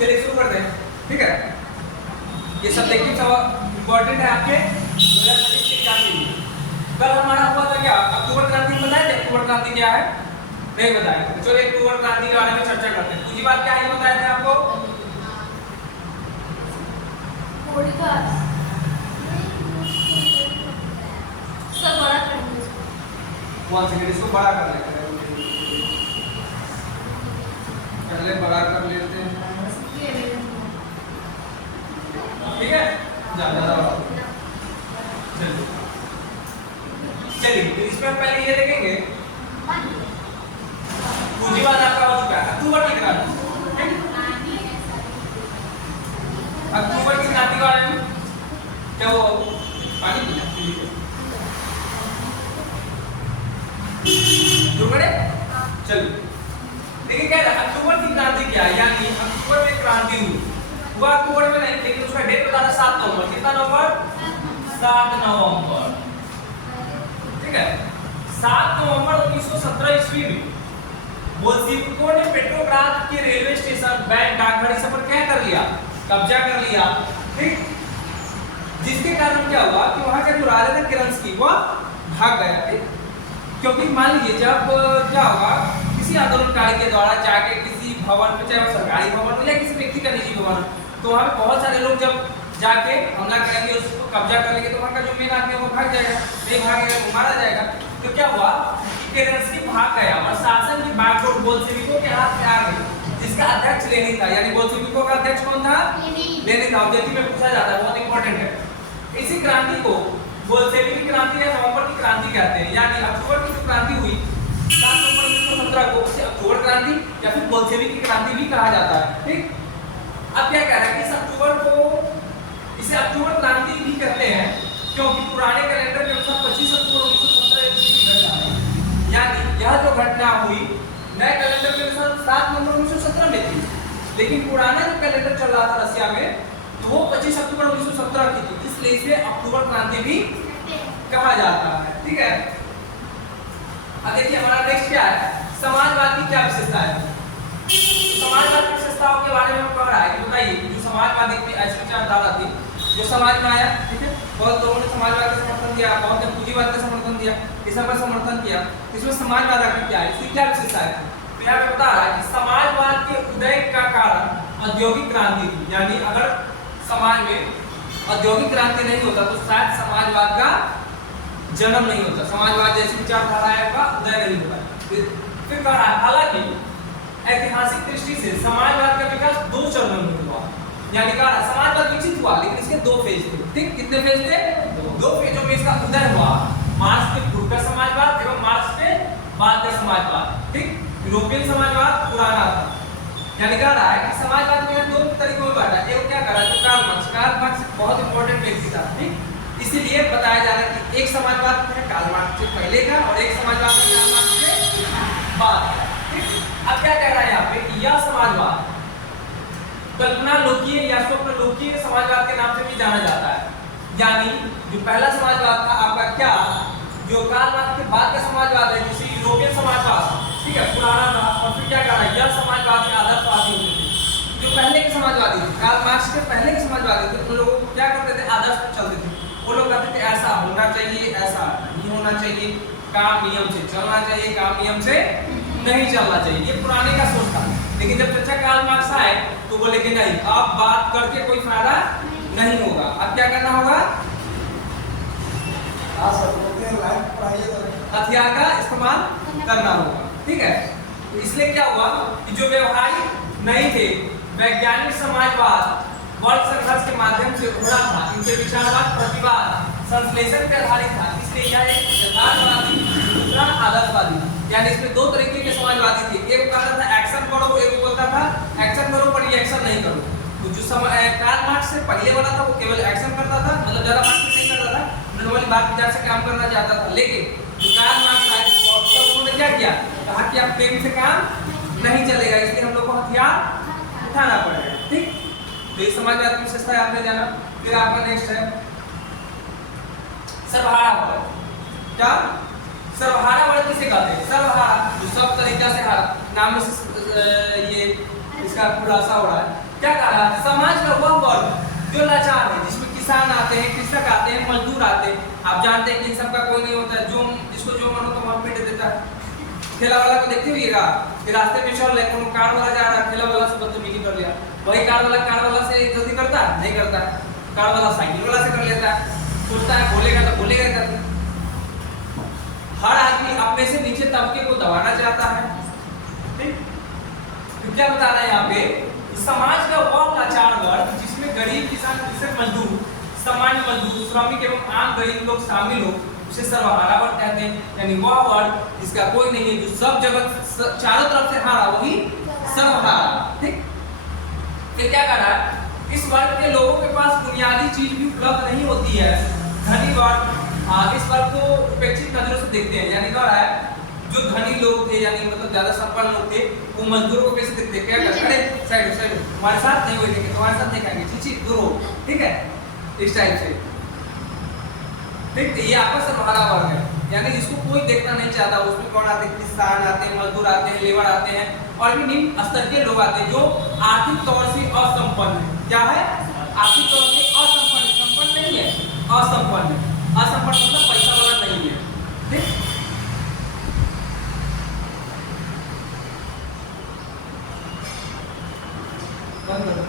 चलिए शुरू करते हैं, ठीक है। ये सब देखिए सब इम्पोर्टेंट है आपके 2025 के एग्जाम के लिए। कल हमारा हुआ था क्या, अक्टूबर क्रांति बताया थे। अक्टूबर क्रांति क्या है नहीं बताया, तो चलिए अक्टूबर क्रांति के बारे में चर्चा करते हैं। दूसरी बात क्या है ये बताया था आपको, इसको बड़ा कर लेते हैं, पहले बड़ा कर लेते हैं, ठीक है। ज्यादा चलिए तो इसमें पहले ये देखेंगे पूंजीवाद आपका हो चुका है। अक्टूबर की क्रांति, अक्टूबर की क्रांति के बारे में क्या वो पानी चलिए देखिए क्या है अक्टूबर की क्रांति क्या है, यानी अक्टूबर में क्रांति हुई, हुआ अक्टूबर में नहीं, लेकिन उसका डेट बता रहा 7 नवंबर। कितना नवंबर, 7 नवंबर, ठीक है। 7 नवंबर 1917 ईस्वी में बोल्शेविकों ने पेट्रोग्राद के रेलवे स्टेशन, बैंक, डाकघर इस पर क्या कर लिया, कब्जा कर लिया, ठीक। जिसके कारण क्या हुआ कि वहां का जो राजा था किरणस्की वो भाग गया, ठीक। क्योंकि मान लीजिए जब क्या होगा किसी आंदोलनकारी के द्वारा जाके किसी भवन पे, चाहे वो सरकारी भवन हो या किसी व्यक्ति का निजी भवन, तो वहाँ पे बहुत सारे लोग जब जाके हमला करेंगे, उसको कब्जा कर लेंगे, तो वहाँ का जो मेन आदमी है वो भाग जाएगा, नहीं भागेगा तो मारा जाएगा। तो क्या हुआ कि केरेंस्की भाग गया और शासन की बागडोर बोल्शेविकों के हाथ में आ गई, जिसका अध्यक्ष लेनिन था। यानी बोल्शेविकों का अध्यक्ष कौन था, लेनिन था। ऑब्जेक्टिव में पूछा जाता है, बहुत इंपॉर्टेंट है। इसी क्रांति को बोल्शेविक क्रांति या नवंबर की क्रांति कहते हैं। यानी अक्टूबर की जो क्रांति हुई 7 नवंबर 1917 को, उसे अक्टूबर क्रांति या फिर बोल्शेविक की क्रांति भी कहा जाता है, ठीक। अब क्या कह रहा है कि इस अक्टूबर को, इसे अक्टूबर क्रांति भी कहते हैं क्योंकि पुराने कैलेंडर के अनुसार 25 अक्टूबर 1917 ईस्वी की घटना है। यानी यह जो घटना हुई नए कैलेंडर के अनुसार 7 नवंबर 1917 में थी, लेकिन पुराना जो कैलेंडर चल रहा था रसिया में, तो वो 25 अक्टूबर 1917 की थी, इसलिए इसे अक्टूबर क्रांति भी कहा जाता है, ठीक है। अब देखिए हमारा नेक्स्ट क्या है, समाजवाद की क्या विशेषता है। समाजवाद की विशेषताओं के बारे में कह रहा है कि बताइए जो समाजवादी की ऐसी विचारधारा थी जो समाज में आया, ठीक है। बहुत लोगों ने समाजवाद का समर्थन किया, बहुत ने पूंजीवाद का समर्थन किया, इस सब का समर्थन किया। इसमें समाजवाद का क्या है, इसकी क्या विशेषता है, तो यहाँ पे बता रहा है कि समाजवाद के उदय का कारण औद्योगिक क्रांति थी। यानी अगर समाज में औद्योगिक क्रांति नहीं होता तो शायद समाजवाद का जन्म नहीं होता, समाजवाद जैसी विचारधारा का उदय नहीं होता। फिर कह रहा है हालांकि ऐतिहासिक दृष्टि से समाजवाद का विकास 2 चरणों में हुआ। यानी कहा समाजवाद विकसित हुआ लेकिन इसके 2 फेज थे, ठीक। कितने फेज थे, 2 फेजों में इसका उदय हुआ। मार्क्स के पूर्व का समाजवाद एवं मार्क्स के बाद का समाजवाद, ठीक। यूरोपियन समाजवाद पुराना था। यानी कह रहा है कि समाजवाद में 2 तरीकों में बांटा। एक क्या करा, जो कार्ल मार्क्स बहुत इंपॉर्टेंट व्यक्ति था, ठीक। इसीलिए बताया जा रहा है कि एक समाजवाद है कार्ल मार्क्स से पहले का और एक समाजवाद है कार्ल मार्क्स से बाद का, ठीक। अब क्या कह रहा है यहाँ पे कि यह समाजवाद कल्पना लोकीय या स्वप्न लोकीय समाजवाद के नाम से भी जाना जाता है। यानी जो पहला समाजवाद था आपका क्या, जो कार्ल मार्क्स के बाद का समाजवाद है, जिसे यूरोपियन समाजवाद, ठीक है, पुराना था। और फिर क्या कह रहा है, यह समाजवाद के आदर्शवादी होते थे। जो पहले के समाजवादी थे, कार्ल मार्क्स के पहले के समाजवादी थे, उन लोगों को क्या करते थे, आदर्श पर चलते थे। वो लोग कहते थे ऐसा होना चाहिए, ऐसा नहीं होना चाहिए, काम नियम से चलना चाहिए, काम नियम से नहीं चलना चाहिए। ये पुराने का सोच था। लेकिन जब चचा कार्ल मार्क्स आए तो बोले कि नहीं, अब बात करके कोई फायदा नहीं होगा, अब क्या करना होगा, हथियार का इस्तेमाल करना होगा, ठीक है। तो इसलिए क्या हुआ कि जो व्यवहारिक नहीं थे, वैज्ञानिक समाजवाद वर्ग संघर्ष के माध्यम से उभरा था, इनके विचारवाद प्रतिवाद संश्लेषण पर आधारित था। इसलिए यह एक यथार्थवादी, दूसरा आदर्शवादी। यानी इसमें 2 तरीके के समाजवादी थे। एक कहता था एक्शन करो, एक बोलता था एक्शन करो पर रिएक्शन नहीं करो। तो जो कार्ल मार्क्स से पहले वाला था वो केवल एक्शन करता था, मतलब ज्यादा बात नहीं करता था, नॉर्मली बात विचार से काम करना चाहता था। लेकिन जो कार्ल मार्क्स आए तो उन्होंने क्या किया, कहा कि अब प्रेम से काम नहीं चलेगा, इसलिए हम लोग को हथियार उठाना पड़ेगा, ठीक। तो ये समाजवाद की विशेषता आपने जाना। फिर आपका नेक्स्ट है सर्वहारा वर्ग। क्या सर्वहारा वर्ग किसे कहते हैं, सर्वहारा जो सब तरीका से हारा, नाम में से ये इसका खुलासा हो रहा है। क्या कहा, समाज का वह वर्ग जो लाचार है, जिसमें किसान आते हैं, कृषक आते हैं, मजदूर आते हैं। आप जानते हैं कि इन सबका कोई नहीं होता है, जो जिसको जो मन हो तो वहां पीट देता है। ठेला वाला को देखते हुएगा कि रास्ते में चल रहे, कोनो कार वाला जा रहा है, ठेला वाला से बदतमीजी कर लिया, वही कार वाला से जल्दी करता नहीं करता, कार वाला साइकिल वाला से कर लेता है, सोचता है बोलेगा तो बोलेगा करता। हर आदमी अपने से नीचे तबके को दबाना चाहता है। ठीक, तो क्या बता रहा है यहाँ पे, समाज का वह लाचार वर्ग जिसमें गरीब, किसान, कृषक, मजदूर, सामान्य मजदूर, श्रमिक एवं आम गरीब लोग शामिल हो, उसे सर्वहारा वर्ग कहते हैं। यानी वह वर्ग जिसका कोई नहीं है, जो सब जगह चारों तरफ से हारा, वही सर्वहारा। ठीक, फिर क्या कर रहा है, इस वर्ग के लोगों के पास बुनियादी चीज भी उपलब्ध नहीं होती है। धनी वर्ग इस वर्ग को उपेक्षित नजरों से देखते हैं। यानी क्या है, जो धनी लोग थे, यानी मतलब ज्यादा संपन्न लोग थे, वो मजदूरों को कैसे देखते हैं, क्या करते हैं, साइड साइड हमारे साथ नहीं होएंगे, तुम्हारे साथ नहीं खाएंगे, ठीक दूर हो, ठीक है, इस टाइप से। ठीक, ये आपका सर्वहारा वर्ग है, यानी जिसको कोई देखना नहीं चाहता। उसमें कौन आते हैं, किसान आते हैं, मजदूर आते हैं, लेबर आते हैं, और भी निम्न स्तर के लोग आते हैं जो आर्थिक तौर से असंपन्न है। क्या है, आर्थिक तौर से असंपन्न है, संपन्न नहीं है, असंपन्न है। असंपन्न मतलब पैसा वाला नहीं है। ठीक, बंद करो।